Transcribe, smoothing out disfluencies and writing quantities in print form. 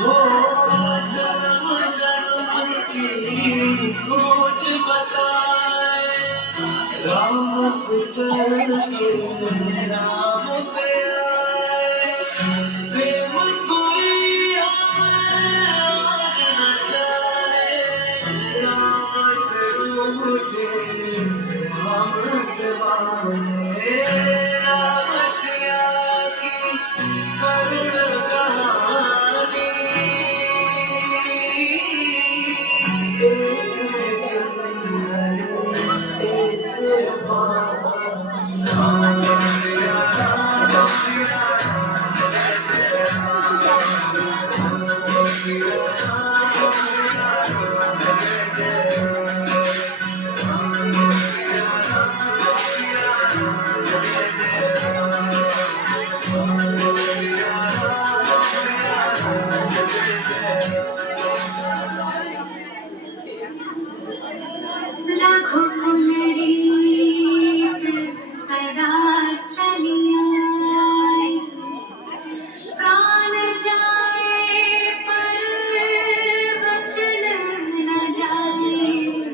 हो जन्म जन्म की खोज बताए राम से चल के राम पे आए प्रेम कोई हमें और न जाए राम से रूठे हमसे मांगे राम से आकी करुण कहानी एक चंदन एक बाण राम सिया राम सिया राम सिया राम सिया राम जय जय राम सिया राम सिया राम जय जय राम सिया राम सिया राम जय जय रघुकुलरीत सदा चलिए प्राण जाए पर वचन न जाए